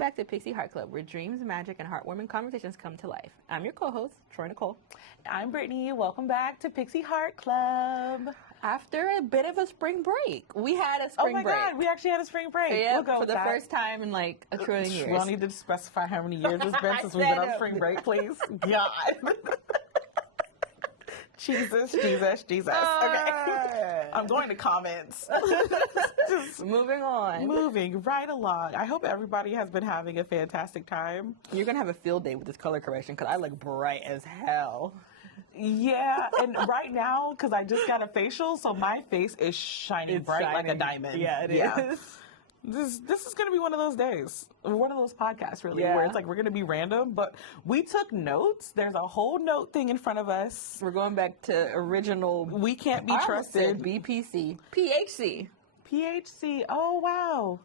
back to Pixie Heart Club, where dreams, magic, and heartwarming conversations come to life. I'm your co-host, Troy-Nicole. I'm Britney. Welcome back to Pixie Heart Club. After a bit of a spring break. We had a spring break. Oh my God, we actually had a spring break. Yeah, we'll go for the first time in like a trillion years. We don't need to specify how many years it's been since we've been on spring break, please. God. Jesus. Okay. I'm going to comments. Just moving on. Moving right along. I hope everybody has been having a fantastic time. You're going to have a field day with this color correction because I look bright as hell. Yeah, and right now, because I just got a facial, so my face is shining bright like a diamond. Yeah, it is. This is going to be one of those days, one of those podcasts, really, where it's like we're going to be random, but we took notes. There's a whole note thing in front of us. We're going back to original. We can't be trusted. BPC. PHC. PHC. Oh, wow.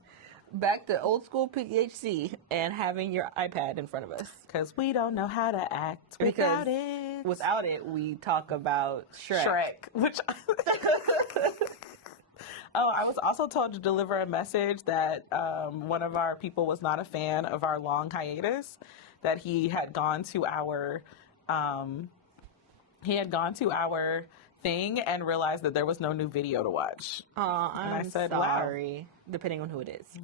Back to old school PHC and having your iPad in front of us. Because we don't know how to act without it. Without it, we talk about Shrek. Which... Oh, I was also told to deliver a message that one of our people was not a fan of our long hiatus, that he had gone to our thing and realized that there was no new video to watch. I said, sorry. Wow. Depending on who it is.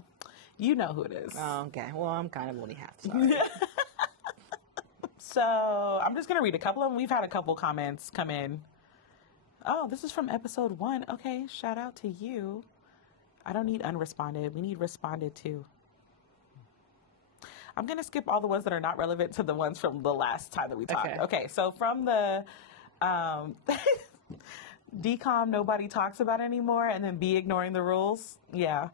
You know who it is. Oh, okay. Well, I'm kind of only half sorry. So I'm just going to read a couple of them. We've had a couple comments come in. Oh, this is from episode 1. Okay, shout out to you. I don't need unresponded. We need responded to. I'm going to skip all the ones that are not relevant to the ones from the last time that we talked. Okay, so from the decom nobody talks about anymore and then B ignoring the rules. Yeah.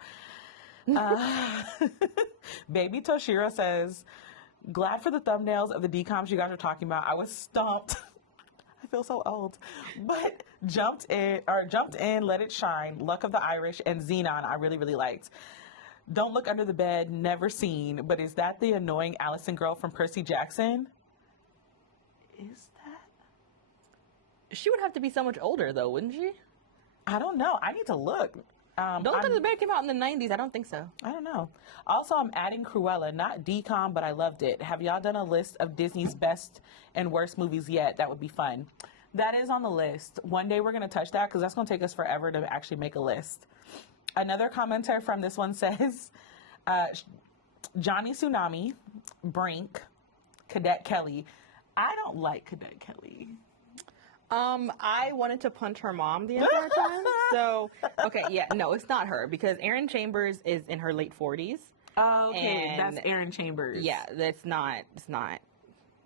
Baby Toshiro says, glad for the thumbnails of the decoms you guys are talking about. I was stumped. I feel so old, but jumped in, Let It Shine, Luck of the Irish, and Xenon I really, really liked. Don't Look Under the Bed, never seen, but is that the annoying Allison girl from Percy Jackson? Is that? She would have to be so much older, though, wouldn't she? I don't know. I need to look. Don't Look Under the Bed came out in the 90s. I don't think so. I don't know. Also, I'm adding Cruella, not decom, but I loved it. Have y'all done a list of Disney's best and worst movies yet? That would be fun. That is on the list. One day we're going to touch that because that's going to take us forever to actually make a list. Another commenter from this one says, Johnny Tsunami, Brink, Cadet Kelly. I don't like Cadet Kelly. I wanted to punch her mom the entire time. So, okay, yeah, no, it's not her because Erin Chambers is in her late 40s. Oh, okay, that's Erin Chambers. Yeah, it's not.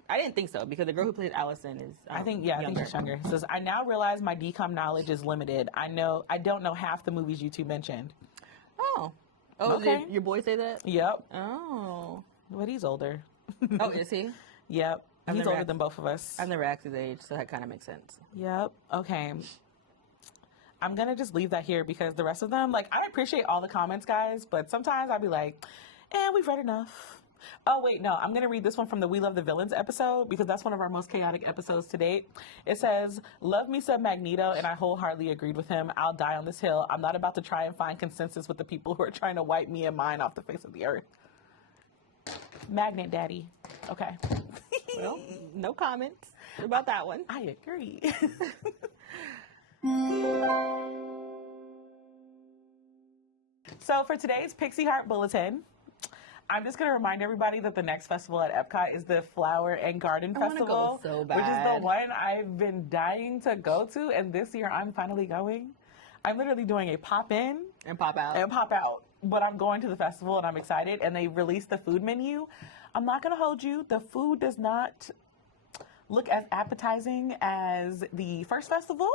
I didn't think so because the girl who plays Allison is I think she's younger. It says, I now realize my decom knowledge is limited. I don't know half the movies you two mentioned. Oh, okay. Did your boy say that? Yep. Oh. But he's older. Oh, is he? Yep. He's older than both of us. I've never asked his age, so that kind of makes sense. Yep. Okay. I'm going to just leave that here because the rest of them, like, I appreciate all the comments, guys, but sometimes I'll be like, we've read enough. Oh, wait, no. I'm going to read this one from the We Love the Villains episode because that's one of our most chaotic episodes to date. It says, love me some Magneto, and I wholeheartedly agreed with him. I'll die on this hill. I'm not about to try and find consensus with the people who are trying to wipe me and mine off the face of the earth. Magnet Daddy. Okay. Well, no comments about that one. I agree. So for today's Pixie Heart Bulletin, I'm just going to remind everybody that the next festival at Epcot is the Flower and Garden Festival, go so bad. Which is the one I've been dying to go to, and this year I'm finally going. I'm literally doing a pop in and pop out. But I'm going to the festival and I'm excited, and they released the food menu. I'm not going to hold you. The food does not look as appetizing as the first festival.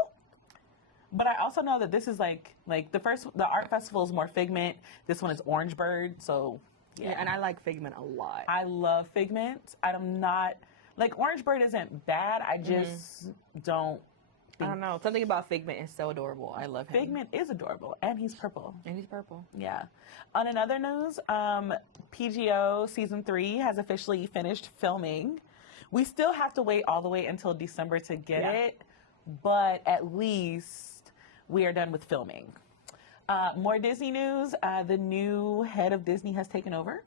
But I also know that this is like the art festival is more Figment. This one is Orange Bird. So yeah, and I like Figment a lot. I love Figment. I'm not like Orange Bird isn't bad. I just don't. I don't know. Something about Figment is so adorable. I love him. Figment is adorable, and he's purple. Yeah. On another news, PGO Season 3 has officially finished filming. We still have to wait all the way until December to get it, but at least we are done with filming. More Disney news. The new head of Disney has taken over.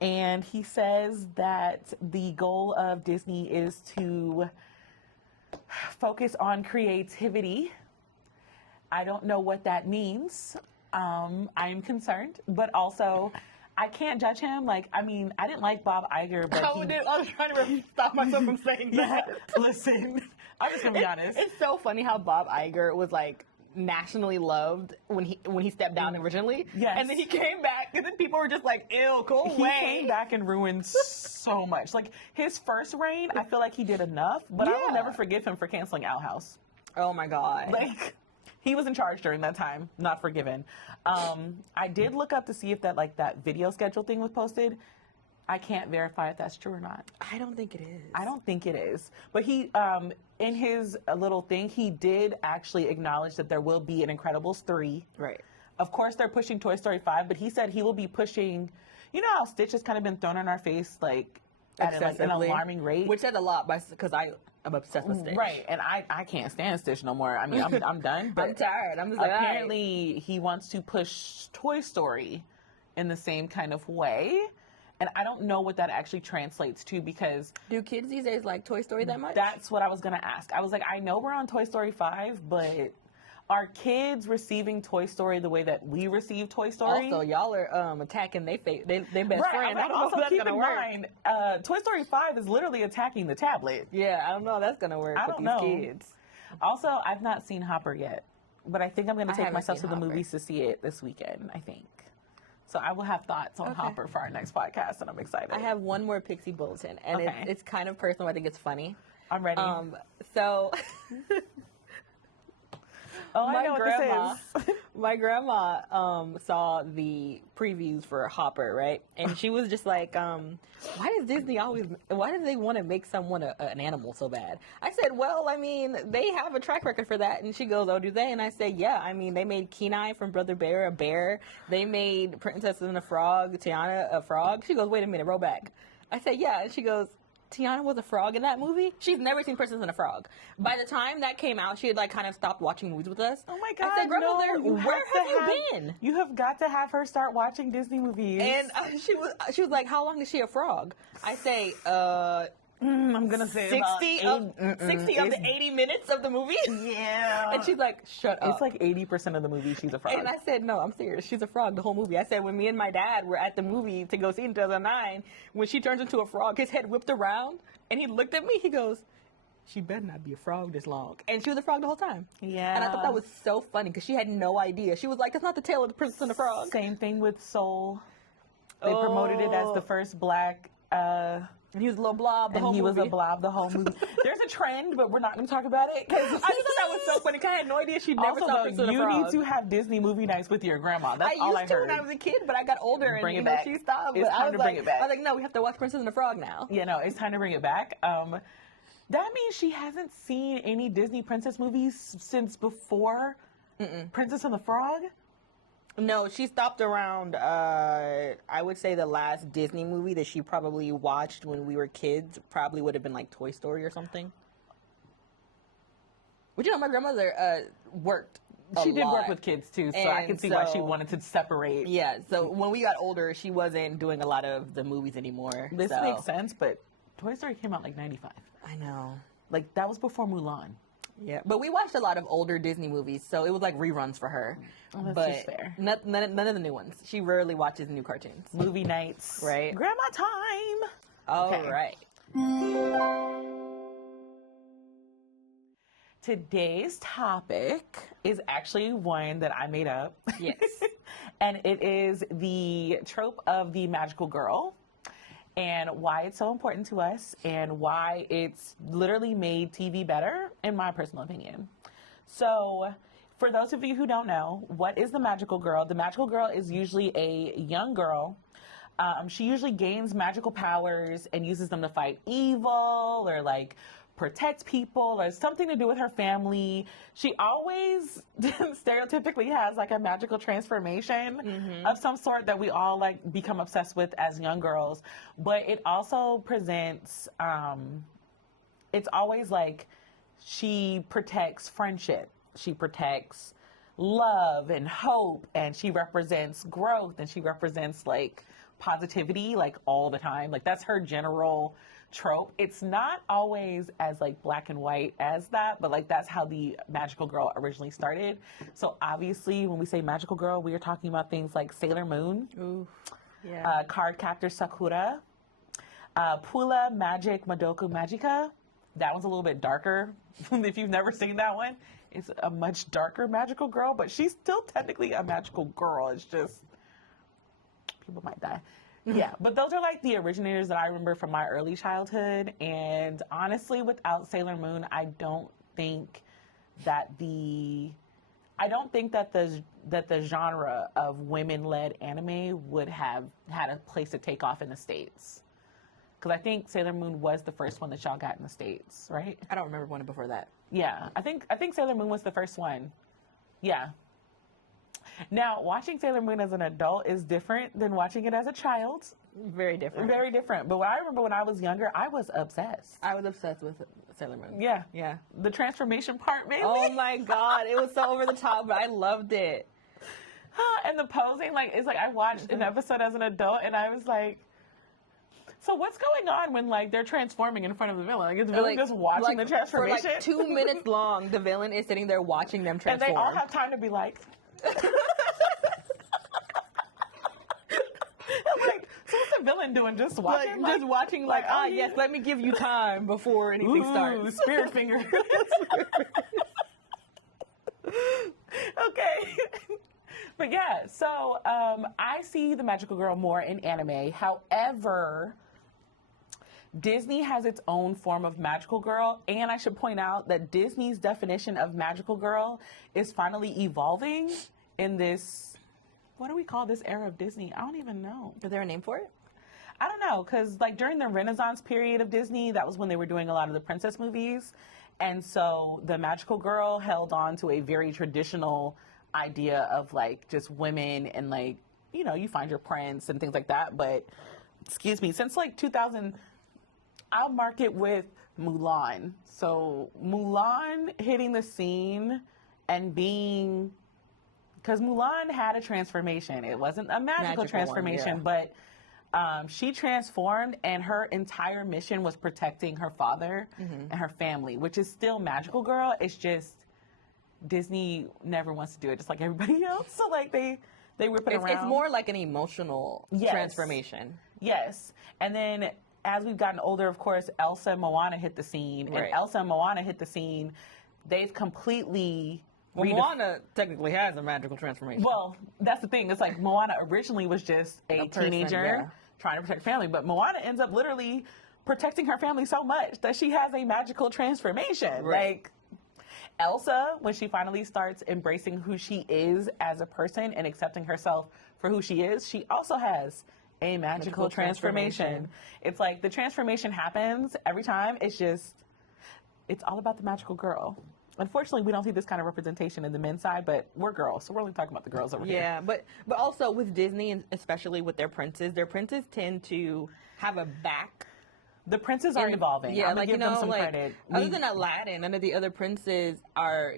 And he says that the goal of Disney is to focus on creativity. I don't know what that means. I'm concerned, but also I can't judge him. Like, I mean, I didn't like Bob Iger, but I was trying to stop myself from saying yeah, that. listen, I'm just gonna be honest. It's so funny how Bob Iger was like nationally loved when he stepped down originally. Yes. And then he came back, and then people were just like, ew, go away. He came back and ruined so much. Like, his first reign, I feel like he did enough, but I will never forgive him for canceling Owl House. Oh my God. Like, he was in charge during that time. Not forgiven. I did look up to see if that video schedule thing was posted. I can't verify if that's true or not. I don't think it is. I don't think it is. But he, in his little thing, he did actually acknowledge that there will be an Incredibles 3. Right. Of course, they're pushing Toy Story 5, but he said he will be pushing, you know how Stitch has kind of been thrown in our face, like, at an alarming rate? Which said a lot, because I'm obsessed with Stitch. Right, and I can't stand Stitch no more. I mean, I'm done. But I'm tired. I'm just like, apparently, he wants to push Toy Story in the same kind of way. And I don't know what that actually translates to, because... Do kids these days like Toy Story that much? That's what I was going to ask. I was like, I know we're on Toy Story 5, but are kids receiving Toy Story the way that we receive Toy Story? Also, y'all are attacking their best right, friend. I don't know if that's keep going to in work. mind, Toy Story 5 is literally attacking the tablet. Yeah, I don't know if that's going to work with these kids. Also, I've not seen Hopper yet, but I think I'm going to take myself to the Hopper. movies to see it this weekend, I think. So I will have thoughts on Hopper for our next podcast, and I'm excited. I have one more Pixie Bulletin, and it's kind of personal. I think it's funny. I'm ready. So... I know what this is. My grandma saw the previews for Hopper, right? And she was just like, why does they want to make someone an animal so bad? I said, well, I mean, they have a track record for that. And she goes, oh, do they? And I said, yeah, I mean, they made Kenai from Brother Bear a bear. They made Princess and the Frog, Tiana, a frog. She goes, wait a minute, roll back. I said, yeah. And she goes, Tiana was a frog in that movie? She's never seen Princess and the Frog. By the time that came out, she had kind of stopped watching movies with us. Oh my God, I said, Grandmother, where have you been? You have got to have her start watching Disney movies. And she was like, how long is she a frog? I say, I'm going to say 60 of the 80 minutes of the movie? Yeah. And she's like, shut up. It's like 80% of the movie she's a frog. And I said, no, I'm serious. She's a frog the whole movie. I said, when me and my dad were at the movie to go see in 2009, when she turns into a frog, his head whipped around, and he looked at me, he goes, she better not be a frog this long. And she was a frog the whole time. Yeah. And I thought that was so funny, because she had no idea. She was like, that's not the tale of the Princess and the Frog. Same thing with Soul. They promoted it as the first black... and he was a little blob the whole movie. And he was a blob the whole movie. There's a trend, but we're not going to talk about it. I just thought that was so funny, because I had no idea she'd never saw Princess and the Frog. You need to have Disney movie nights with your grandma. That's all I heard. I used to when I was a kid, but I got older and she stopped. It's time to bring it back. I was like, no, we have to watch Princess and the Frog now. Yeah, no, it's time to bring it back. That means she hasn't seen any Disney princess movies since before Princess and the Frog? No, she stopped around, I would say the last Disney movie that she probably watched when we were kids probably would have been like Toy Story or something. But you know, my grandmother worked She did work with kids too, so I can see why she wanted to separate. Yeah, so when we got older, she wasn't doing a lot of the movies anymore. This makes sense, but Toy Story came out like 95. I know. Like, that was before Mulan. Yeah, but we watched a lot of older Disney movies, so it was like reruns for her. Oh, that's just fair. None of the new ones. She rarely watches new cartoons. Movie nights. Right. Grandma time. All right. Today's topic is actually one that I made up. Yes. And it is the trope of the magical girl, and why it's so important to us, and why it's literally made TV better, in my personal opinion. So, for those of you who don't know, what is the magical girl? The magical girl is usually a young girl. She usually gains magical powers and uses them to fight evil, or like protect people, or something to do with her family. She always stereotypically has like a magical transformation of some sort that we all like become obsessed with as young girls. But it also presents, it's always like she protects friendship. She protects love and hope, and she represents growth, and she represents like positivity like all the time. Like that's her general trope. It's not always as like black and white as that, but like that's how the magical girl originally started. So obviously when we say magical girl, we are talking about things like Sailor Moon, Card Captor Sakura, Pula Magic Madoka Magica. That one's a little bit darker. If you've never seen that one, it's a much darker magical girl, but she's still technically a magical girl. It's just people might die. Yeah, but those are like the originators that I remember from my early childhood. And honestly, without Sailor Moon, I don't think that the genre of women-led anime would have had a place to take off in the States. Because I think Sailor Moon was the first one that y'all got in the States, right? I don't remember one before that. Yeah, I think Sailor Moon was the first one. Yeah. Now, watching Sailor Moon as an adult is different than watching it as a child. Very different. Very different. But what I remember when I was younger, I was obsessed. I was obsessed with Sailor Moon. Yeah. Yeah. The transformation part, mainly. Oh my God. It was so over the top, but I loved it. And the posing, like, it's like I watched an episode as an adult and I was like, so what's going on when like they're transforming in front of the villain? Like is the villain just watching the transformation? For like 2 minutes long, the villain is sitting there watching them transform. And they all have time to be like, I'm like, so what's the villain doing? Just watching? Just watching like, yes, let me give you time before anything starts. Spirit finger. Okay. But yeah, so I see the magical girl more in anime. However, Disney has its own form of magical girl, and I should point out that Disney's definition of magical girl is finally evolving in this, what do we call this era of Disney? I don't even know. Is there a name for it? I don't know, because like during the Renaissance period of Disney, that was when they were doing a lot of the princess movies, and so the magical girl held on to a very traditional idea of like just women and like, you know, you find your prince and things like that, but excuse me, since like 2000, I'll mark it with Mulan. So Mulan hitting the scene and being, because Mulan had a transformation. It wasn't a magical transformation, but she transformed and her entire mission was protecting her father and her family, which is still magical girl. It's just Disney never wants to do it just like everybody else. So like they whip it around. It's more like an emotional transformation. Yes. And then as we've gotten older, of course, Elsa and Moana hit the scene. Right. And Elsa and Moana hit the scene. They've completely... Moana technically has a magical transformation. Well, that's the thing. It's like Moana originally was just a teenager trying to protect family. But Moana ends up literally protecting her family so much that she has a magical transformation. Right. Like... Elsa, when she finally starts embracing who she is as a person and accepting herself for who she is, she also has a magical transformation. It's like the transformation happens every time. It's all about the magical girl. Unfortunately, we don't see this kind of representation in the men's side, but we're girls, so we're only talking about the girls over here. Yeah, but also with Disney, and especially with their princes tend to have a back. The princes are evolving. Yeah, I'm gonna give them some credit. Other than Aladdin, none of the other princes are,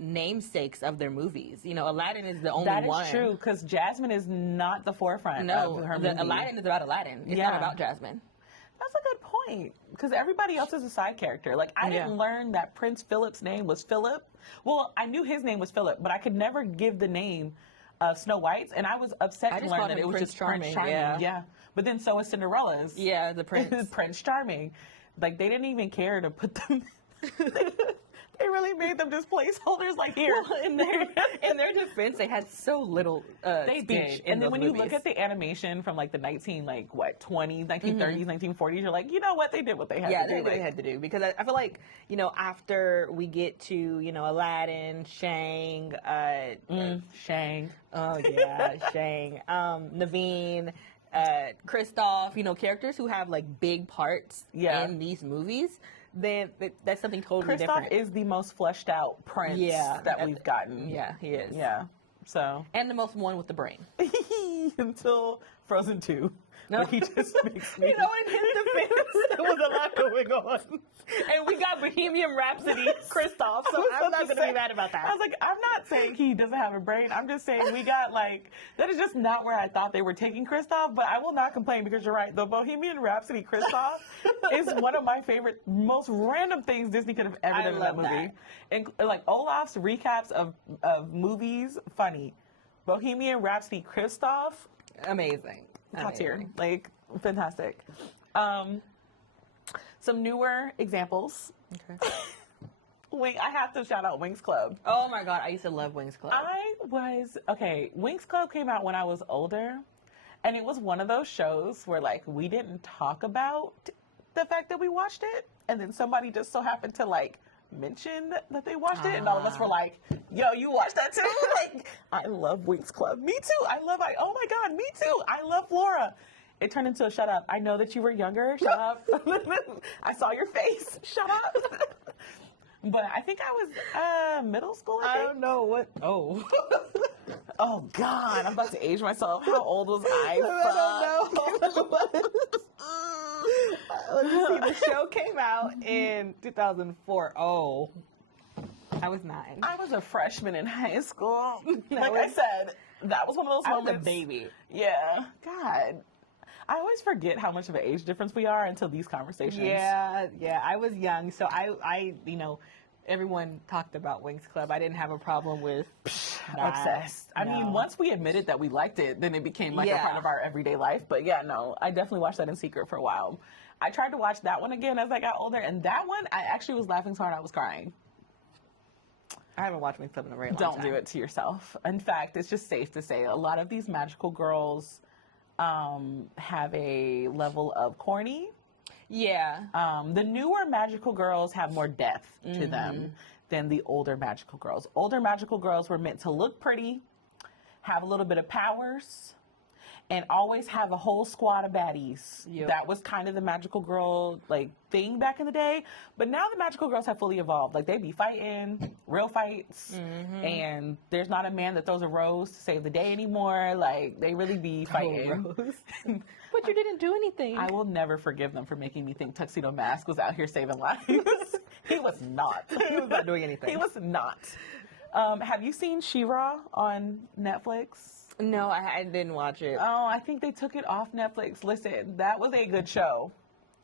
namesakes of their movies. Aladdin is the only one. That is true, because Jasmine is not the forefront of her movie. Aladdin is about Aladdin. It's not about Jasmine. That's a good point, because everybody else is a side character. Like, I didn't learn that Prince Philip's name was Philip. Well, I knew his name was Philip, but I could never give the name of Snow White's, and I was upset to learn that it was just Prince Charming. Yeah. But then so is Cinderella's. Yeah, the prince. Prince Charming. Like, they didn't even care to put them... They really made them just placeholders, like, here. Well, in their defense, they had so little they did. And then when you look at the animation from, like, the 1930s, 1940s, you're like, you know what? They did what they had to do. Yeah, they did what they had to do. Because I feel like, after we get to, Aladdin, Shang. Shang. Oh, yeah, Shang. Naveen. Kristoff, characters who have like big parts in these movies, then that's something totally different. Kristoff is the most fleshed out prince that we've gotten. Yeah, he is. Yeah. So. And the most one with the brain. Until Frozen 2. No. But he just makes me. You know, in his defense, there was a lot going on. And we got Bohemian Rhapsody, Kristoff, so I'm not going to be mad about that. I was like, I'm not saying he doesn't have a brain. I'm just saying we got like, that is just not where I thought they were taking Kristoff, but I will not complain because you're right. The Bohemian Rhapsody Kristoff is one of my favorite, most random things Disney could have ever done in that movie. And like Olaf's recaps of movies, funny. Bohemian Rhapsody Kristoff, Amazing. top tier, like fantastic. Some newer examples. Okay. Wait, I have to shout out Winx Club. Oh my God, I used to love Winx Club. Winx Club came out when I was older, and it was one of those shows where like we didn't talk about the fact that we watched it, and then somebody just so happened to like mention that they watched it, and all of us were like, yo, you watched that too? Like, I love Winx Club. Me too. Oh my God, me too. I love Flora. It turned into a shut up. I know that you were younger. Shut up. I saw your face. Shut up. But I think I was middle school, I think. don't know what. Oh. Oh, God. I'm about to age myself. How old was I? I don't know. Let me see. The show came out in 2004. Oh. I was 9. I was a freshman in high school. I said, that was one of those moments. I was a baby. Yeah. God. I always forget how much of an age difference we are until these conversations. Yeah. I was young, so I everyone talked about Winx Club. I didn't have a problem with obsessed. I mean, once we admitted that we liked it, then it became like a part of our everyday life. But yeah, no, I definitely watched that in secret for a while. I tried to watch that one again as I got older, and that one, I actually was laughing so hard I was crying. I haven't watched Winx Club in a very long time. Don't do it to yourself. In fact, it's just safe to say a lot of these magical girls have a level of corny. Yeah. The newer magical girls have more depth to them than the older magical girls. Older magical girls were meant to look pretty, have a little bit of powers, and always have a whole squad of baddies. Yep. That was kind of the magical girl like thing back in the day. But now the magical girls have fully evolved. Like they be fighting real fights, and there's not a man that throws a rose to save the day anymore. Like they really be fighting. But you didn't do anything. I will never forgive them for making me think Tuxedo Mask was out here saving lives. He was not. He was not doing anything. He was not. Have you seen She-Ra on Netflix? No, I didn't watch it. Oh, I think they took it off Netflix. Listen, that was a good show.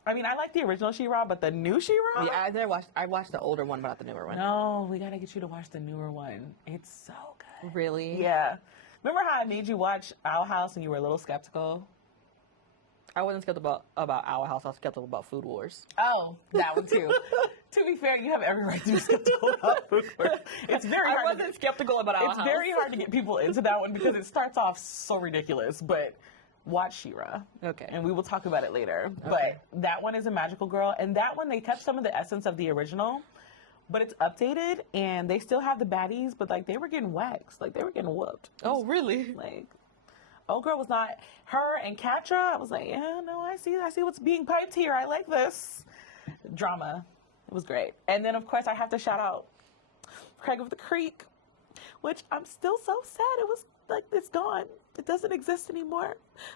I mean, I like the original She-Ra, but the new She-Ra? Yeah, I watched the older one, but not the newer one. No, we gotta get you to watch the newer one. It's so good. Really? Yeah. Remember how I made you watch Owl House and you were a little skeptical? I wasn't skeptical about Owl House. I was skeptical about Food Wars. Oh, that one too. To be fair, you have every right to be skeptical about Food Wars. It's very hard. I wasn't skeptical about Owl House. It's very hard to get people into that one because it starts off so ridiculous. But watch She-Ra. Okay. And we will talk about it later. Okay. But that one is a magical girl. And that one, they kept some of the essence of the original. But it's updated. And they still have the baddies. But, like, they were getting waxed. Like, they were getting whooped. Oh, really? Like, old girl was not... Her and Catra, I was like, yeah, no, I see what's being piped here. I like this. Drama. It was great. And then, of course, I have to shout out Craig of the Creek, which I'm still so sad. It was like, it's gone. It doesn't exist anymore.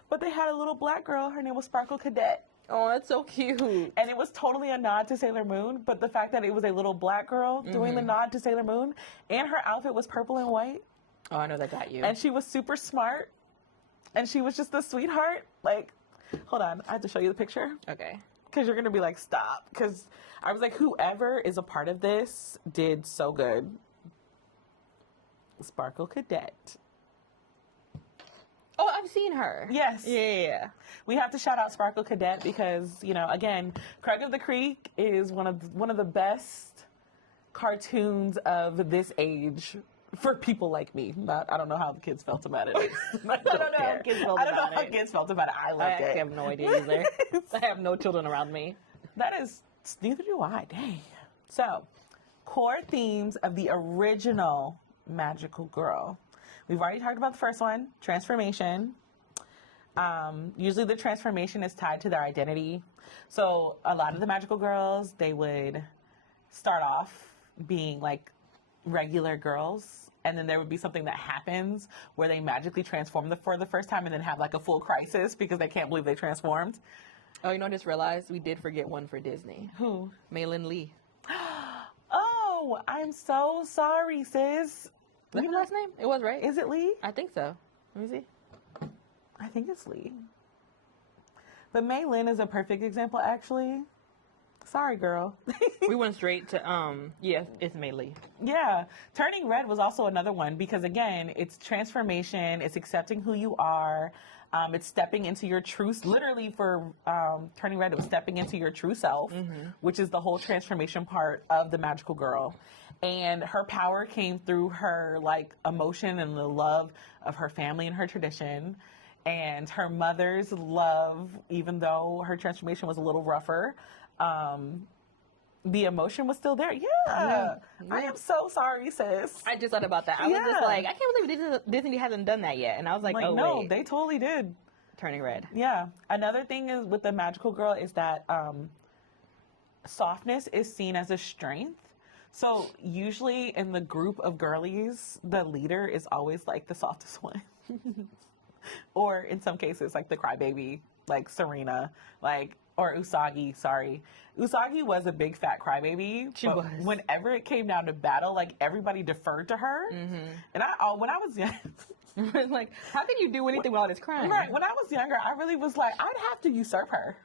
But they had a little black girl. Her name was Sparkle Cadet. Oh, that's so cute. And it was totally a nod to Sailor Moon. But the fact that it was a little black girl doing the nod to Sailor Moon, and her outfit was purple and white. Oh, I know that got you. And she was super smart. And she was just a sweetheart. Like, hold on. I have to show you the picture. Okay. Because you're going to be like, stop. Because I was like, whoever is a part of this did so good. Sparkle Cadet. Oh, I've seen her. Yes. Yeah. We have to shout out Sparkle Cadet because, you know, again, Craig of the Creek is one of the best cartoons of this age. For people like me. I don't know how the kids felt about it. I don't know how kids felt about it. I loved it. I have no idea either. I have no children around me. Neither do I. Dang. So, core themes of the original Magical Girl. We've already talked about the first one, transformation. Usually the transformation is tied to their identity. So, a lot of the Magical Girls, they would start off being like regular girls, and then there would be something that happens where they magically transform for the first time and then have like a full crisis because they can't believe they transformed. Oh, you know, I just realized we did forget one for Disney. Who? Maylin Lee. Oh, I'm so sorry, sis. What's her last name? It was, right? Is it Lee? I think so. Let me see. I think it's Lee. But Mei Lin is a perfect example, actually. Sorry, girl. We went straight to, yes, it's Mei Lee. Yeah. Turning Red was also another one because, again, it's transformation. It's accepting who you are. It's stepping into your true, literally for Turning Red, it was stepping into your true self, which is the whole transformation part of the magical girl. And her power came through her, like, emotion and the love of her family and her tradition. And her mother's love, even though her transformation was a little rougher, the emotion was still there. Yeah. I am so sorry, sis. I just thought about that. I was just like, I can't believe Disney hasn't done that yet. And I was like, oh, no, wait. they totally did. Turning Red. Yeah. Another thing is with the magical girl is that softness is seen as a strength. So usually in the group of girlies, the leader is always like the softest one. Or in some cases, like the crybaby, like Serena, like, or Usagi, sorry. Usagi was a big fat crybaby. She but was. Whenever it came down to battle, like everybody deferred to her. And when I was young, Like, how can you do anything without his crying? right, when I was younger, I really was like, I'd have to usurp her.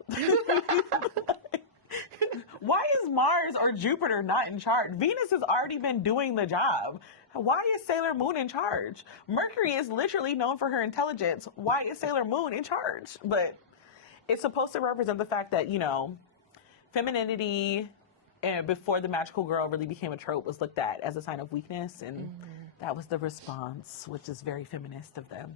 Why is Mars or Jupiter not in charge? Venus has already been doing the job. Why is Sailor Moon in charge? Mercury is literally known for her intelligence. Why is Sailor Moon in charge? But it's supposed to represent the fact that, you know, femininity and before the magical girl really became a trope was looked at as a sign of weakness, and that was the response, which is very feminist of them.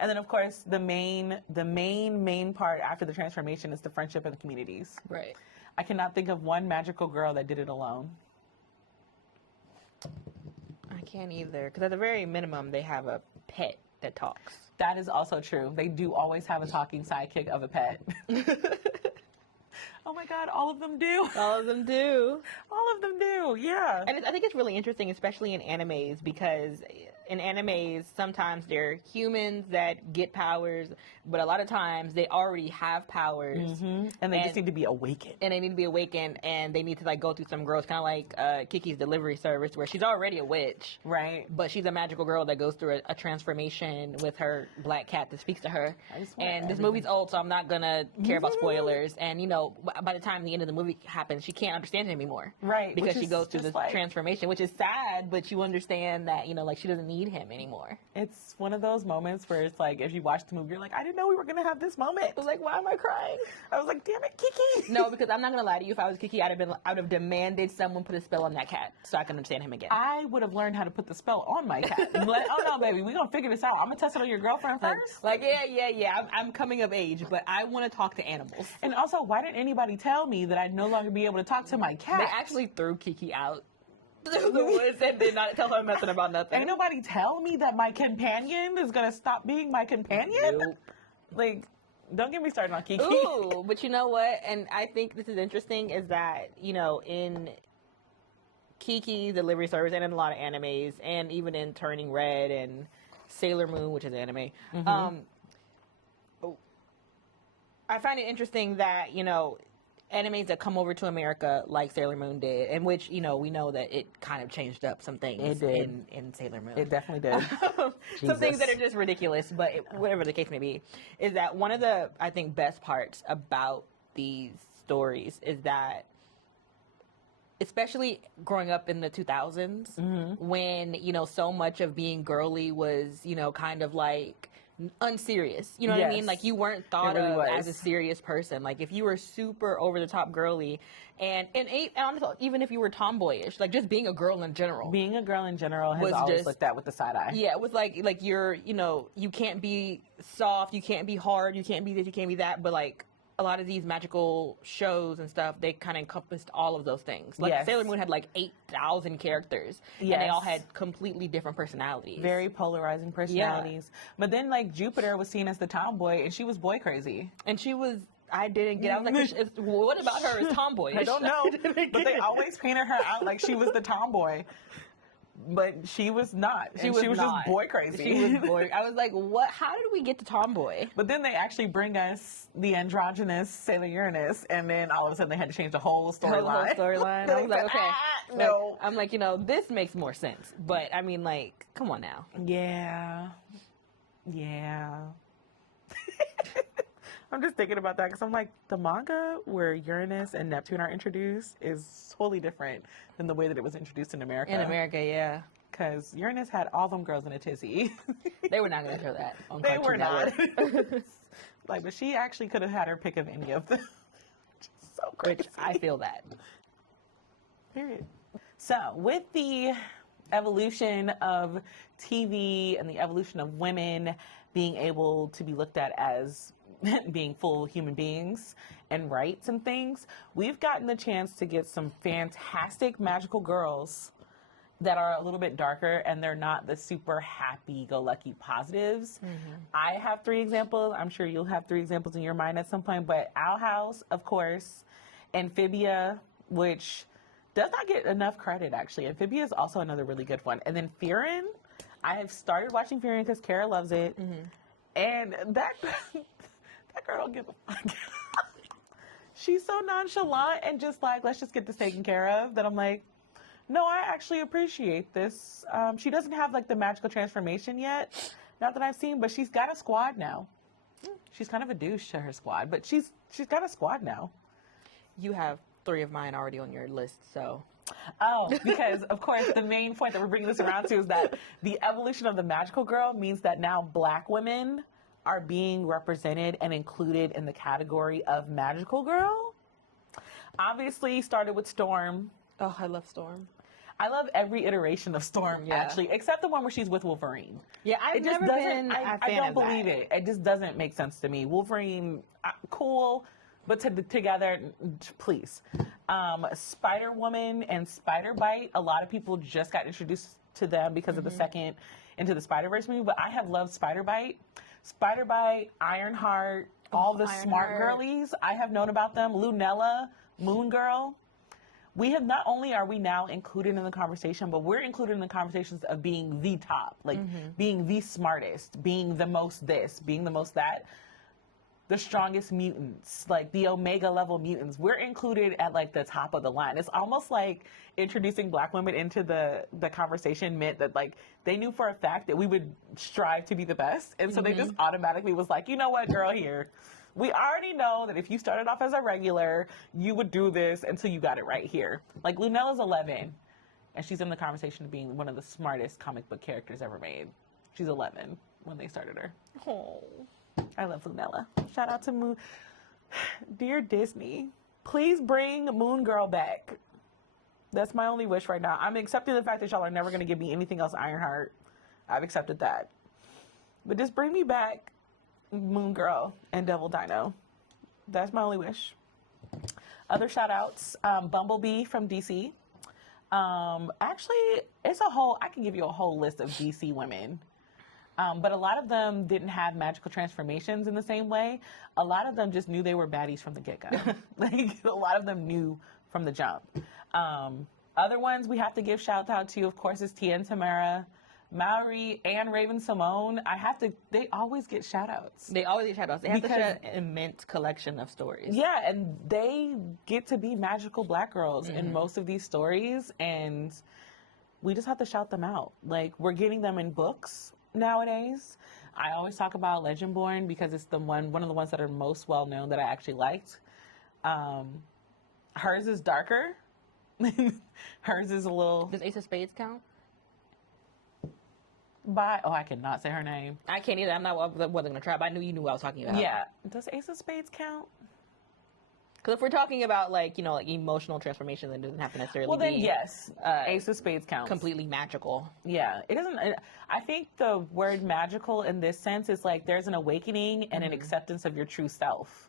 And then, of course, the main part after the transformation is the friendship and the communities. Right. I cannot think of one magical girl that did it alone. I can't either. Because at the very minimum, they have a pet that talks. That is also true. They do always have a talking sidekick of a pet. Oh my God, all of them do. All of them do. All of them do, yeah. And I think it's really interesting, especially in animes, because in animes, sometimes they're humans that get powers, but a lot of times they already have powers. And they just need to be awakened. And they need to be awakened, and they need to, like, go through some growth, kind of like Kiki's delivery service, where she's already a witch. Right. But she's a magical girl that goes through a transformation with her black cat that speaks to her. And this movie's old, so I'm not going to care about spoilers. And, you know, by the time the end of the movie happens, she can't understand him anymore. Right. Because she goes through this transformation, which is sad, but you understand that, you know, like, she doesn't need him anymore. It's one of those moments where it's like, if you watch the movie, you're like, I didn't know we were going to have this moment. I was like, why am I crying? I was like, damn it, Kiki. No, because I'm not going to lie to you. If I was Kiki, I would have demanded someone put a spell on that cat so I can understand him again. I would have learned how to put the spell on my cat. Like, oh no, baby, we're going to figure this out. I'm going to test it on your girlfriend first. Like, yeah. I'm coming of age, but I want to talk to animals. And also, why didn't anybody tell me that I'd no longer be able to talk to my cat? They actually threw Kiki out through the woods and did not tell her nothing about nothing. Ain't nobody tell me that my companion is going to stop being my companion? Nope. Like, don't get me started on Kiki. Ooh, but you know what? And I think this is interesting is that, you know, in Kiki's delivery service and in a lot of animes and even in Turning Red and Sailor Moon, which is anime, I find it interesting that, you know, animes that come over to America like Sailor Moon did, in which, you know, we know that it kind of changed up some things in Sailor Moon. It definitely did. Some things that are just ridiculous, but whatever the case may be, is that one of the, I think, best parts about these stories is that, especially growing up in the 2000s, when, you know, so much of being girly was, you know, kind of like unserious. You know what I mean? Like, you weren't thought of as a serious person. Like, if you were super over the top girly, and honestly, even if you were tomboyish, like, just being a girl in general. Being a girl in general has always looked at with the side eye. Yeah, it was like you're, you know, you can't be soft, you can't be hard, you can't be this, you can't be that, but like, a lot of these magical shows and stuff, they kind of encompassed all of those things. Like, Sailor Moon had like 8,000 characters, and they all had completely different personalities. Very polarizing personalities. But then, like, Jupiter was seen as the tomboy, and she was boy crazy. And she was I didn't get. I was like, what about her is tomboyish? I don't know, but they always painted her out like she was the tomboy. But she was not. She was just boy crazy. She was boy. I was like, what? How did we get to tomboy? But then they actually bring us the androgynous Sailor Uranus, and then all of a sudden they had to change the whole storyline. I was like, okay, no. I'm like, this makes more sense. But I mean, like, come on now. Yeah. I'm just thinking about that because I'm like, the manga where Uranus and Neptune are introduced is totally different than the way that it was introduced in America. In America, yeah. Because Uranus had all them girls in a tizzy. They were not going to show that on They Cartoon were not. Network. Like, but she actually could have had her pick of any of them. Just so crazy. Which I feel that. Period. So, with the evolution of TV and the evolution of women being able to be looked at as being full human beings and rights and things, we've gotten the chance to get some fantastic magical girls that are a little bit darker, and they're not the super happy-go-lucky positives. Mm-hmm. I have 3 examples. I'm sure you'll have 3 examples in your mind at some point, but Owl House, of course, Amphibia, which does not get enough credit, actually. Amphibia is also another really good one. And then Fearin', I have started watching Fearin' because Kara loves it, and that girl don't give a fuck. She's so nonchalant and just like, let's just get this taken care of, that I'm like, no, I actually appreciate this. She doesn't have like the magical transformation yet, not that I've seen, but she's got a squad now. She's kind of a douche to her squad, but she's got a squad now. You have 3 of mine already on your list, so. Oh, because of course the main point that we're bringing this around to is that the evolution of the magical girl means that now Black women are being represented and included in the category of magical girl. Obviously started with Storm. Oh, I love Storm. I love every iteration of Storm, actually, except the one where she's with Wolverine. Yeah, I've never been a fan I don't believe it. It just doesn't make sense to me. Wolverine, cool, but together, please. Spider-Woman and Spider-Bite, a lot of people just got introduced to them because of the second Into the Spider-Verse movie, but I have loved Spider-Bite. Spider-Bite, Ironheart, all the smart girlies, I have known about them. Lunella, Moon Girl. We have, not only are we now included in the conversation, but we're included in the conversations of being the top, like being the smartest, being the most this, being the most that, the strongest mutants, like the Omega level mutants. We're included at like the top of the line. It's almost like introducing Black women into the conversation meant that like they knew for a fact that we would strive to be the best. And so they just automatically was like, you know what, girl, here. We already know that if you started off as a regular, you would do this until you got it right here. Like, Lunella's 11, and she's in the conversation of being one of the smartest comic book characters ever made. She's 11 when they started her. Oh, I love Lunella. Shout out to Moon. Dear Disney, please bring Moon Girl back. That's my only wish right now. I'm accepting the fact that y'all are never going to give me anything else Ironheart. I've accepted that. But just bring me back Moon Girl and Devil Dino. That's my only wish. Other shout outs, Bumblebee from DC. Actually, it's I can give you a whole list of DC women. But a lot of them didn't have magical transformations in the same way. A lot of them just knew they were baddies from the get-go. Like, a lot of them knew from the jump. Other ones we have to give shout out to, of course, is Tia and Tamara. Maori and Raven Simone, they always get shout outs. They always get shout outs. They have such an immense collection of stories. Yeah, and they get to be magical Black girls in most of these stories, and we just have to shout them out. Like, we're getting them in books nowadays. I always talk about Legendborn because it's one of the ones that are most well known that I actually liked. Hers is darker. Hers is a little... Does Ace of Spades count? I cannot say her name. I can't either. I wasn't going to try, but I knew you knew what I was talking about. Yeah. Does Ace of Spades count? Because if we're talking about, like, like emotional transformation, then it doesn't have to necessarily be... Well, then, yes. Ace of Spades counts. Completely magical. Yeah. It doesn't... I think the word magical in this sense is, like, there's an awakening and an acceptance of your true self.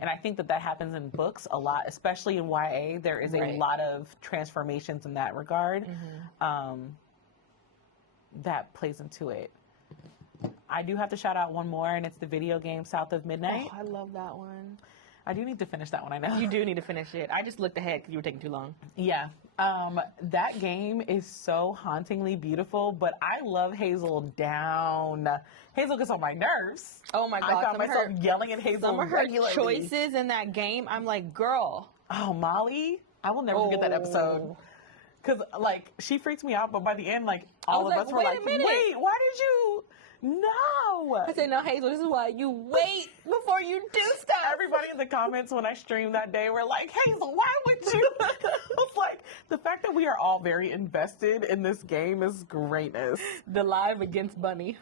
And I think that happens in books a lot, especially in YA. There is a lot of transformations in that regard. That plays into it. I do have to shout out one more, and it's the video game South of Midnight. Oh, I love that one. I do need to finish that one, I know. You do need to finish it. I just looked ahead because you were taking too long. Yeah. That game is so hauntingly beautiful, but I love Hazel down. Hazel gets on my nerves. Oh my God. I found myself yelling at Hazel some of her regularly. choices in that game, I'm like, girl. Oh, Molly. I will never forget that episode. Because, like, she freaks me out, but by the end, like, all of us were like, wait, why did you... No. I said, no, Hazel, this is why you wait before you do stuff. Everybody in the comments when I streamed that day were like, Hazel, why would you? It's like, the fact that we are all very invested in this game is greatness. The live against Bunny.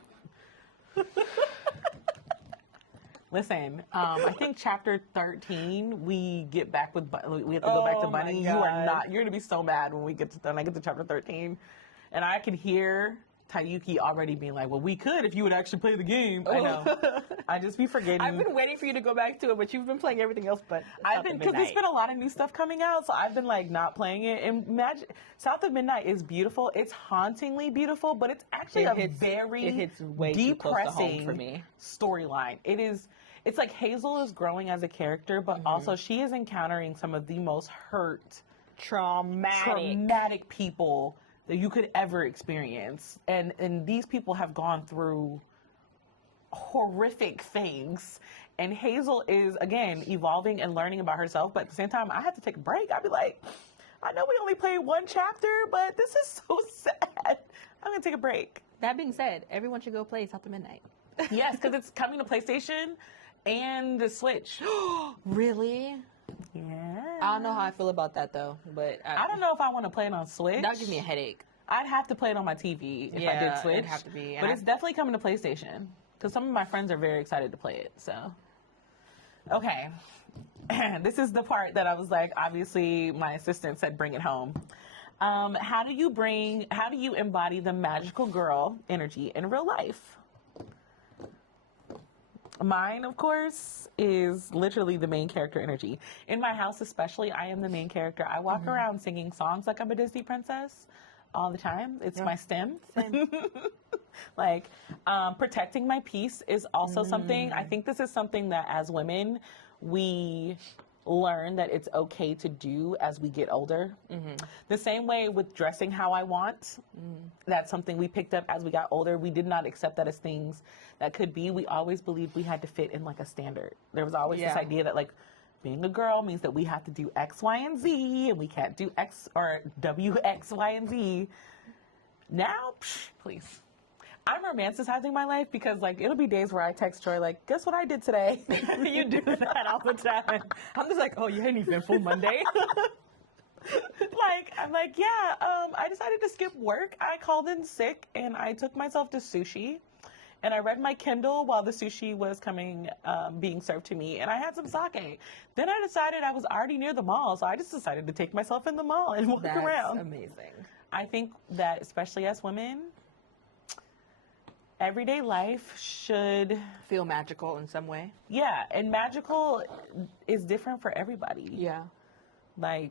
Listen, I think chapter 13, we get back with, we have to go back to Bunny. You are not, you're going to be so mad when when I get to chapter 13. And I can hear Tayuki already being like, well, we could if you would actually play the game. I know. I just be forgetting. I've been waiting for you to go back to it, but you've been playing everything else. But because there's been a lot of new stuff coming out, so I've been like not playing it. And South of Midnight is beautiful. It's hauntingly beautiful, but it's actually very depressing storyline. It's like Hazel is growing as a character, but also she is encountering some of the most hurt, traumatic people that you could ever experience. And these people have gone through horrific things. And Hazel is, again, evolving and learning about herself. But at the same time, I had to take a break. I'd be like, I know we only played one chapter, but this is so sad. I'm going to take a break. That being said, everyone should go play South of Midnight. Yes, because it's coming to PlayStation and the Switch. Really? Yeah. I don't know how I feel about that, though. But I don't know if I want to play it on Switch. That would give me a headache. I'd have to play it on my TV if I did Switch. It'd have to be. But it's definitely coming to PlayStation. Because some of my friends are very excited to play it. So, okay. This is the part that I was like, obviously, my assistant said bring it home. How do you embody the magical girl energy in real life? Mine, of course, is literally the main character energy. In my house especially, I am the main character. I walk around singing songs like I'm a Disney princess all the time. It's my stem. Like, protecting my peace is also something. I think this is something that as women, we learn that it's okay to do as we get older. The same way with dressing how I want. That's something we picked up as we got older. We did not accept that as things that could be. We always believed we had to fit in like a standard. There was always this idea that like being a girl means that we have to do X, Y, and Z, and we can't do X or W, X, Y, and Z. Now, please. I'm romanticizing my life because, like, it'll be days where I text Troy, like, guess what I did today? You do that all the time. I'm just like, oh, you had an eventful Monday? I'm like, yeah, I decided to skip work. I called in sick, and I took myself to sushi. And I read my Kindle while the sushi was being served to me, and I had some sake. Then I decided I was already near the mall, so I just decided to take myself in the mall and walk around. That's amazing. I think that, especially as women, everyday life should feel magical in some way. Yeah, and magical is different for everybody. Yeah. Like,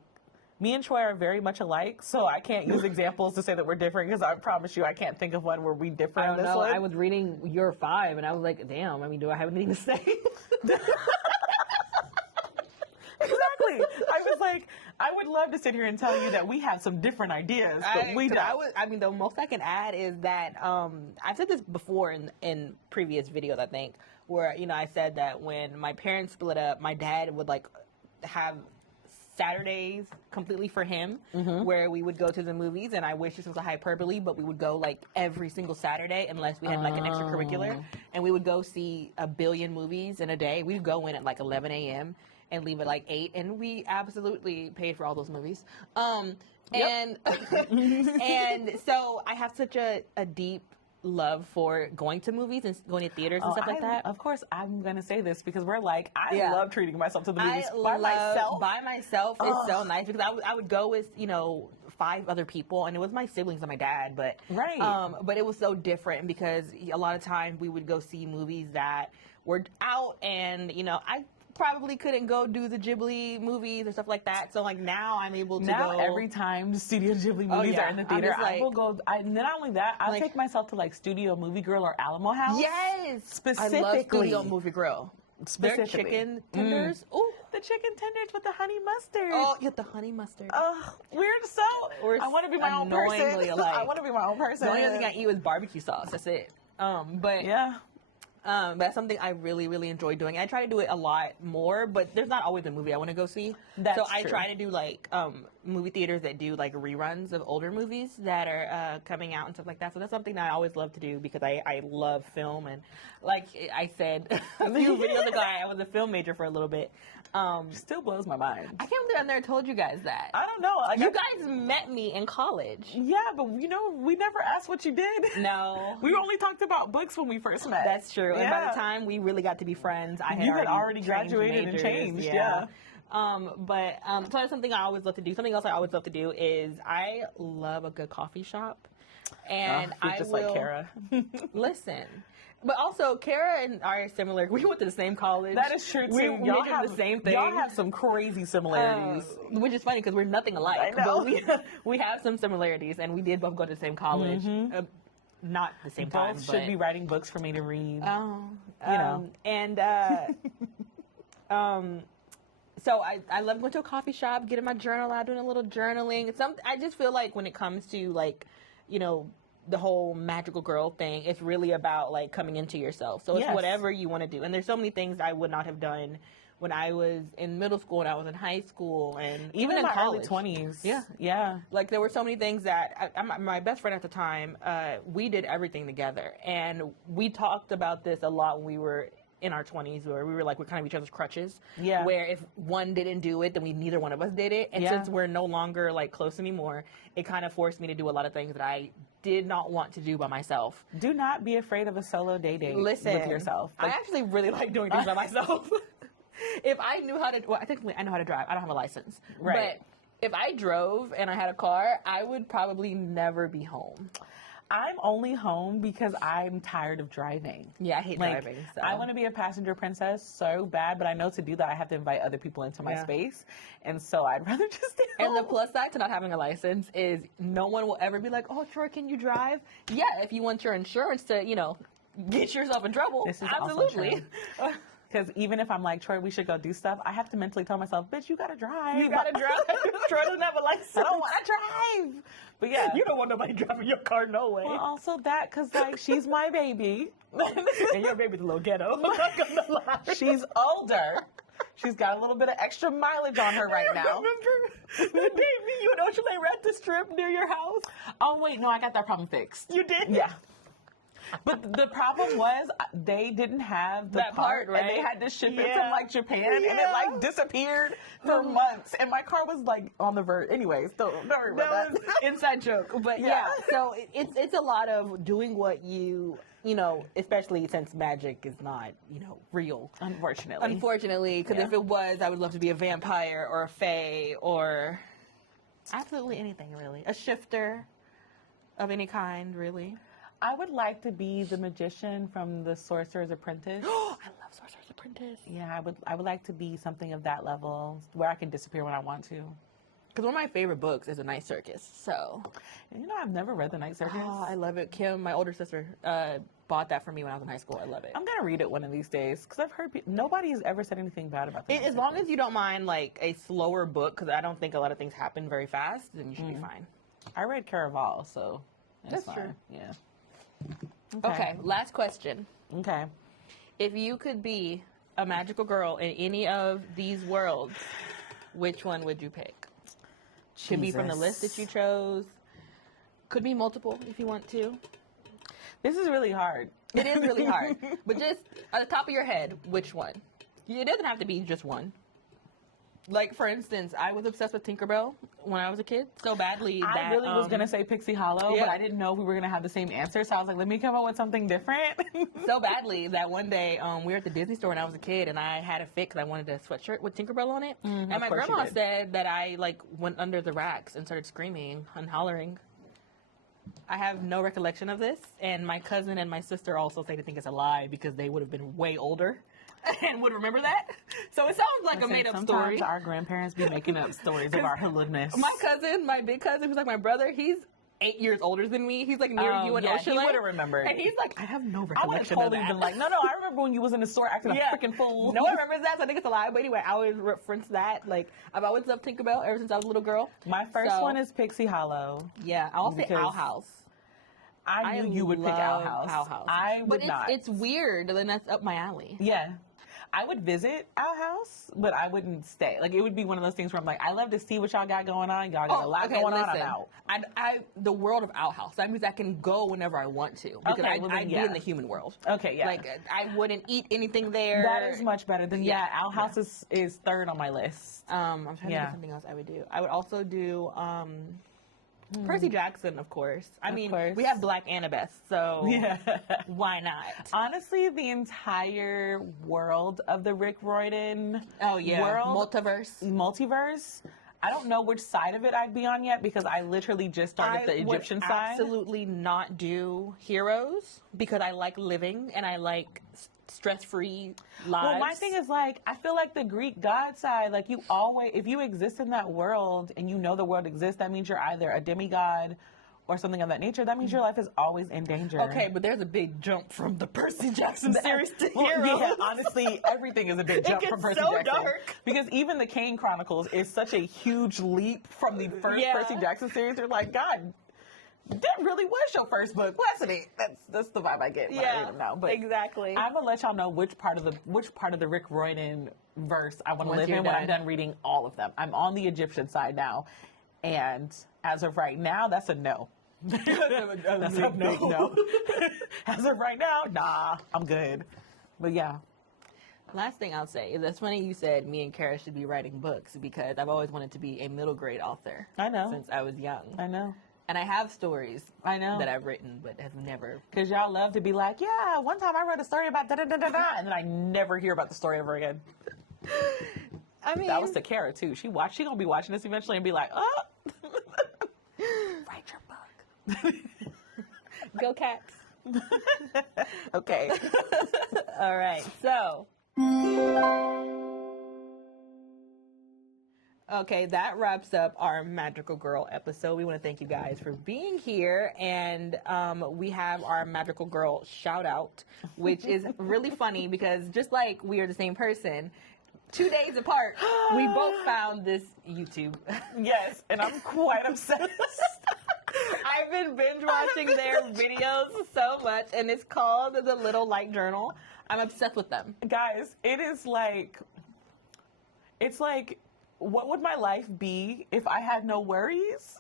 me and Troy are very much alike, so I can't use examples to say that we're different because I promise you I can't think of one where we differ. I don't know. I was reading your 5 and I was like, damn, I mean, do I have anything to say? Exactly. I was like, I would love to sit here and tell you that we have some different ideas, but we don't. The most I can add is that I've said this before in previous videos, I think, where, I said that when my parents split up, my dad would like have Saturdays completely for him, where we would go to the movies, and I wish this was a hyperbole, but we would go like every single Saturday unless we had like an extracurricular, and we would go see a billion movies in a day. We'd go in at like 11 a.m. and leave at like 8, and we absolutely paid for all those movies. And and so I have such a deep love for going to movies and going to theaters and stuff like that. Of course, I'm going to say this because we're like, I love treating myself to the movies myself. By myself is so nice because I would go with, 5 other people, and it was my siblings and my dad, but but it was so different because a lot of times we would go see movies that were out, and I probably couldn't go do the Ghibli movies or stuff like that. So like now I'm able to go. Every time Studio Ghibli movies are in the theater, I will go. Not only that, I'll take myself to like Studio Movie Grill or Alamo House. Yes, specifically. I love Studio Movie Grill. Their specifically. chicken tenders. Ooh. The chicken tenders with the honey mustard. Oh, you get the honey mustard. Oh, I want to be my own person. Annoyingly alike. I want to be my own person. The only thing I eat is barbecue sauce. That's it. But yeah. That's something I really, really enjoy doing. I try to do it a lot more, but there's not always a movie I want to go see. That's I true. try to do like movie theaters that do like reruns of older movies that are coming out and stuff like that. So that's something that I always love to do because I love film, and like I said a few videos ago, I was a film major for a little bit. Still blows my mind. I can't believe I never told you guys that. I don't know. Like, You guys met me in college. Yeah, but we never asked what you did. No. We only talked about books when we first met. That's true. And by Yeah. the time we really got to be friends, I had You had already changed graduated and majors. changed, yeah. So that's something I always love to do. Something else I always love to do is I love a good coffee shop. And you're I just will like Kara. listen. But also, Kara and I are similar. We went to the same college. That is true too. We Y'all majored have in the same thing. Y'all have some crazy similarities. Which is funny because we're nothing alike. I know. But we have some similarities, and we did both go to the same college. Not the same time. Both should be writing books for me to read. So I love going to a coffee shop, getting my journal out, doing a little journaling. I just feel like when it comes to like, the whole magical girl thing, it's really about like coming into yourself. So it's Yes. whatever you want to do. And there's so many things I would not have done when I was in middle school and I was in high school and Even in in my college. early 20s. Yeah. Yeah. Like there were so many things that my best friend at the time, we did everything together, and we talked about this a lot when we were in our 20s, where we were like, we're kind of each other's crutches. Yeah. Where if one didn't do it, then neither one of us did it. And Yeah. since we're no longer like close anymore, it kind of forced me to do a lot of things that I did not want to do by myself. Do not be afraid of a solo date with yourself. I actually really like doing things by myself. If I knew how to, I think I know how to drive. I don't have a license. Right. But if I drove and I had a car, I would probably never be home. I'm only home because I'm tired of driving. Yeah, I hate driving. So. I want to be a passenger princess so bad, but I know to do that I have to invite other people into my space, and so I'd rather just stay home. And the plus side to not having a license is no one will ever be like, "Oh, Troy, can you drive?" Yeah, if you want your insurance to, get yourself in trouble. This is absolutely. Because even if I'm like, Troy, we should go do stuff, I have to mentally tell myself, bitch, you gotta drive. You gotta drive. Troy doesn't have a license. I don't want to drive. But yeah. You don't want nobody driving your car, no way. Well, also that, because like, she's my baby. And your baby's a little ghetto. I'm not gonna lie. She's older. She's got a little bit of extra mileage on her right now. Remember the day you and Oshule were at the strip near your house? Oh, wait, no, I got that problem fixed. You did? Yeah. But the problem was they didn't have that part, right? And they had to ship it from like Japan, and it like disappeared for months. And my car was like on the verge. Anyways, don't worry about that. Inside joke, but yeah. So it's a lot of doing what you especially since magic is not real. Unfortunately, because if it was, I would love to be a vampire or a fae or absolutely anything really, a shifter of any kind, really. I would like to be the magician from the Sorcerer's Apprentice. Oh, I love Sorcerer's Apprentice. Yeah, I would like to be something of that level where I can disappear when I want to. Because one of my favorite books is A Night Circus. So, I've never read The Night Circus. Oh, I love it. Kim, my older sister, bought that for me when I was in high school. I love it. I'm gonna read it one of these days because I've heard nobody's ever said anything bad about it. As long as you don't mind like a slower book, because I don't think a lot of things happen very fast, then you should be fine. I read Caraval, so that's fine. True. Yeah. Okay, last question. Okay. If you could be a magical girl in any of these worlds, which one would you pick? Could be from the list that you chose. Could be multiple if you want to. This is really hard. It is really hard. But just at the top of your head, which one? It doesn't have to be just one. Like, for instance, I was obsessed with Tinkerbell when I was a kid so badly that... I really was going to say Pixie Hollow, but I didn't know we were going to have the same answer, so I was like, let me come up with something different. So badly that one day we were at the Disney store when I was a kid, and I had a fit because I wanted a sweatshirt with Tinkerbell on it. And my grandma said that I, went under the racks and started screaming and hollering. I have no recollection of this, and my cousin and my sister also say they think it's a lie because they would have been way older and would remember that. So it sounds like a made-up story. Sometimes our grandparents be making up stories of our hoodness. My cousin, my big cousin, who's like my brother, he's 8 years older than me. He's like near you and yeah, Ocean he Lake. would have remembered. And he's like, I have no I would have recollection totally of that. been like, no, I remember when you was in the store acting a freaking fool. No one remembers that, so I think it's a lie. But anyway, I always reference that. Like, I've always loved Tinkerbell ever since I was a little girl. My first one is Pixie Hollow. Yeah, I'll say Owl House. I knew you would pick Owl House. I would not. It's weird, and that's up my alley. Yeah. I would visit Owl House, but I wouldn't stay. Like, it would be one of those things where I'm like, I love to see what y'all got going on. Y'all got a lot going on. I'm out. The world of Owl House, that means I can go whenever I want to. Because I'd be in the human world. Okay, yeah. Like, I wouldn't eat anything there. That is much better than, Owl House is third on my list. I'm trying to think of something else I would do. I would also do... Percy Jackson, of course. I mean, we have Black Annabeth, so why not? Honestly, the entire world of the Rick Riordan world, multiverse. I don't know which side of it I'd be on yet because I literally just started the Egyptian side. I would absolutely not do heroes because I like living and I like stress-free lives. Well, my thing is, like, I feel like the Greek god side, like, you always, if you exist in that world and you know the world exists, that means you're either a demigod or something of that nature. That means your life is always in danger. Okay, but there's a big jump from the Percy Jackson series to heroes. Yeah, honestly, everything is a big jump from Percy Jackson. Dark. Because even the Kane Chronicles is such a huge leap from the first Percy Jackson series. You're like, God, that really was your first book, wasn't it? That's the vibe I get. Yeah, but exactly. I'm gonna let y'all know which part of the Rick Riordan verse I want to live in when I'm done reading all of them. I'm on the Egyptian side now, and as of right now, that's a no. That's a big no. As of right now, nah, I'm good. But yeah. Last thing I'll say is, it's funny you said me and Kara should be writing books because I've always wanted to be a middle grade author. I know. Since I was young. I know. And I have stories I know that I've written, but have never. Because y'all love to be like, yeah, one time I wrote a story about da-da-da-da-da, and then I never hear about the story ever again. I mean, that was to Kara, too. She gonna be watching this eventually and be like, oh. Write your book. Go Cats. Okay. All right, so. Okay, that wraps up our Magical Girl episode. We want to thank you guys for being here. And we have our Magical Girl Shoutout, which is really funny because just like we are the same person, 2 days apart, we both found this YouTube. Yes, and I'm quite obsessed. I've been binge watching their videos so much, and it's called The Little Light Journal. I'm obsessed with them. Guys, it's like, what would my life be if I had no worries?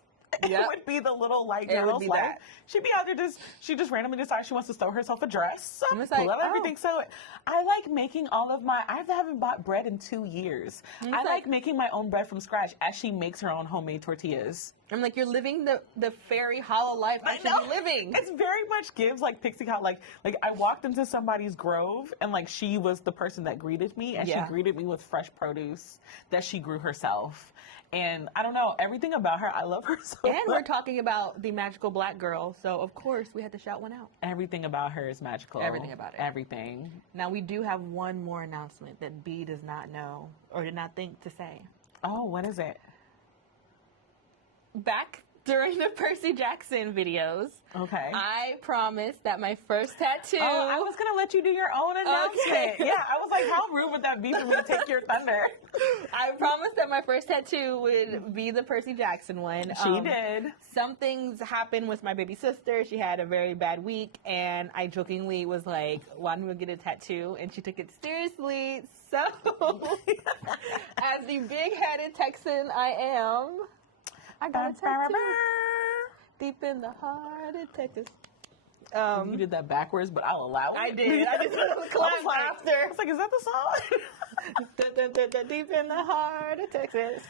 Yep. It would be the Little Light Journal's life. She'd be out there she just randomly decides she wants to sew herself a dress. So pull out everything. So I like making I haven't bought bread in 2 years. I like making my own bread from scratch as she makes her own homemade tortillas. I'm like, you're living the fairy hollow life I should be living. It's very much gives like Pixie Heart. Like I walked into somebody's grove and like she was the person that greeted me and she greeted me with fresh produce that she grew herself. And I don't know, everything about her, I love her so much. And we're talking about the magical black girl, so of course we had to shout one out. Everything about her is magical. Everything about it. Everything. Now we do have one more announcement that B does not know or did not think to say. Oh, what is it? Back during the Percy Jackson videos, I promised that my first tattoo... Oh, I was going to let you do your own announcement. Okay. Yeah, I was like, how rude would that be for me to take your thunder? I promised that my first tattoo would be the Percy Jackson one. She did. Some things happened with my baby sister. She had a very bad week, and I jokingly was like, why don't we get a tattoo? And she took it seriously. So, as the big-headed Texan I am... I got a tattoo deep in the heart of Texas. You did that backwards, but I'll allow it. I did. I just clapped after. I was like, is that the song? Deep in the heart of Texas.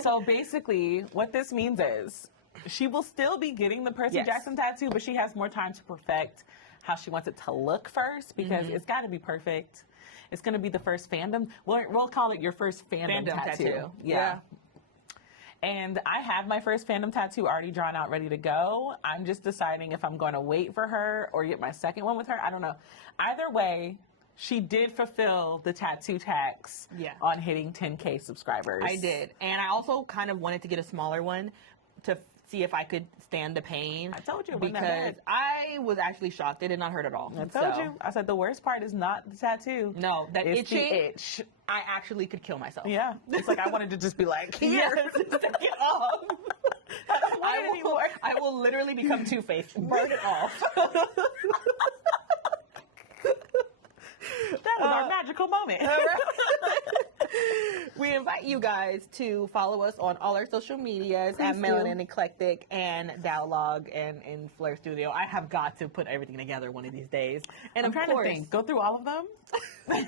So basically, what this means is she will still be getting the Percy Jackson tattoo, but she has more time to perfect how she wants it to look first because it's got to be perfect. It's going to be the first fandom. We'll call it your first fandom tattoo. Yeah. And I have my first fandom tattoo already drawn out, ready to go. I'm just deciding if I'm going to wait for her or get my second one with her. I don't know. Either way, she did fulfill the tattoo tax on hitting 10K subscribers. I did. And I also kind of wanted to get a smaller one to see if I could stand the pain. I told you it wasn't that because bad. I was actually shocked. It did not hurt at all. I told you. I said the worst part is not the tattoo. No, that it's itching. the itch. I actually could kill myself. Yeah. It's like I wanted to just be like, Yes. here, take it off. I don't want it anymore. I will literally become Two-Faced. Burn it off. That was our magical moment. We invite you guys to follow us on all our social medias at Please Melanin do. Eclectic and Dowlog and in Flare Studio. I have got to put everything together one of these days. And I'm of trying course, to think. Go through all of them. there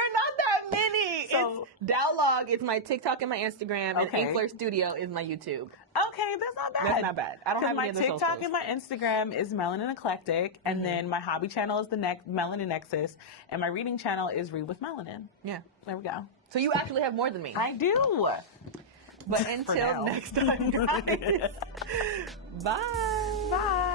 are not that many. So- It's Dowlog is my TikTok and my Instagram, Okay. and Flare Studio is my YouTube. Okay, that's not bad. That's not bad. I don't have my any other TikTok socials. and my Instagram is Melanin Eclectic, and then my hobby channel is the Melanin Nexus, and my reading channel is Read with Melanin. Yeah. There we go. So you actually have more than me. I do. But until now. next time, guys. Bye. Bye.